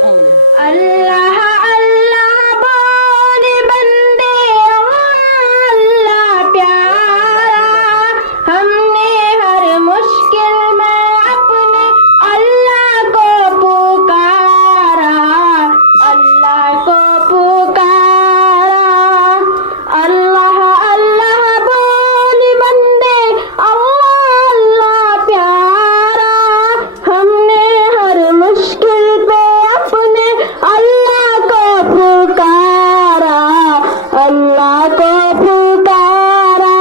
اللہ اللہ بول بندے اللہ پیارا، ہم نے ہر مشکل میں اپنے اللہ کو پکارا، اللہ کو پکارا۔ اللہ اللہ بول بندے اللہ اللہ پیارا، ہم نے ہر مشکل پہ اپنے اللہ کو پکارا، اللہ کو پکارا۔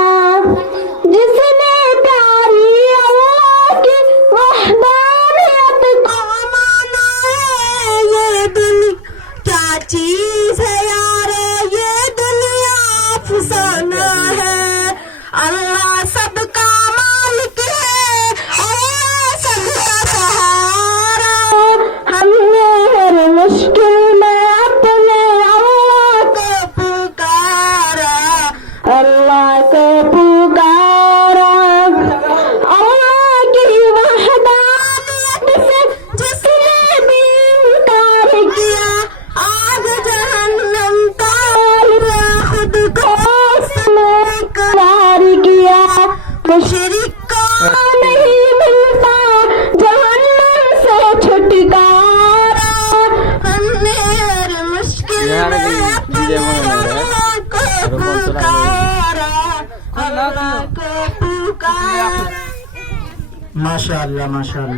جس نے پیاری اللہ کی وحدانیت کو مانا ہے، یہ دل کیا چیز ہے یار، یہ دنیا افسانہ ہے۔ اللہ سب کا مالک ہے، اللہ سب کا سہارا، ہم نے ہر مشکل میں اپنے اللہ کو پکارا، اللہ کو پکارا۔ اللہ کی وحدانیت سے جس نے بھی انکار کیا، آگ جہنم کا خود کو اس نے اقرار کیا۔ مشرک کو نہیں ملتا جہنم سے چھٹکارا، ہم نے ہر مشکل میں اپنے اللہ کو پکارا، اللہ کو پکارا۔ ماشاء اللہ ماشاء اللہ۔